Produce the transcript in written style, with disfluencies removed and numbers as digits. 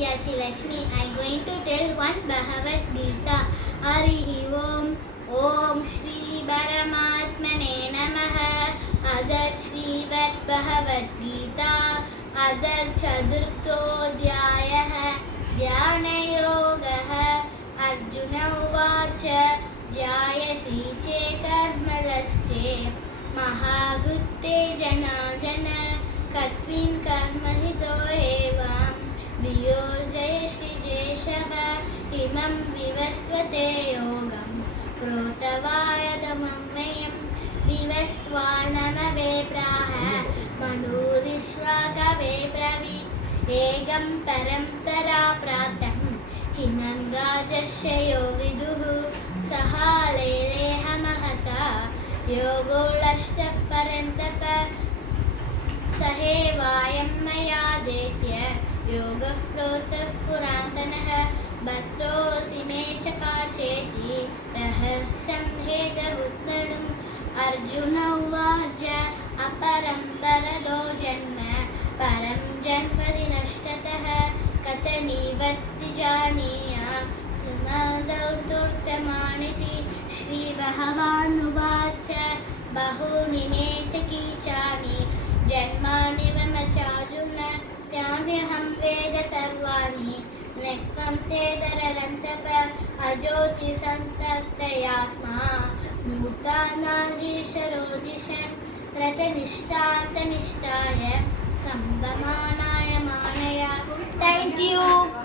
Yashi Lakshmi. I am going to tell one Bhagavad Gita. Harihi Om. Om Shri Paramatmane Namaha. Adar Shrivad Bhagavad Gita. Adar Chaturthodhyayah. Dhyana Yogaha. Arjuna Uvacha. Jayasi che karmalasche. Mahagutte jana jana. Katrin karmahito evam. Viyojaya Shri Jeshava. Imam vivastvate yogam. Protavayadamam mayam. Vivastvarnamave praha. Manurishvakave pravit. Egam param tara pratam. Himam rajasya yoviduhu. Sahaleleha mahata. Yogo lashta parantapa. Sahevayam maya detya. Yoga protah purantanah. Bhattosi me chakacheti. Rahasyam heta uttanam. Arjuna uvacha. Aparam parado janma. Param janmadi nashtatah. Katani vatti janiya. Tunadauturtamaniti. Shri Bhagavan uvacha. Bahuni me chakichani. Janmani mamachajuna. Tyamyaham veda sarvani. Nekvam te dararantapa. Ajoti santartayatma. Bhutanadisharodishan. Pratanishtataniштaya. Sambhamanaya manaya. Thank you.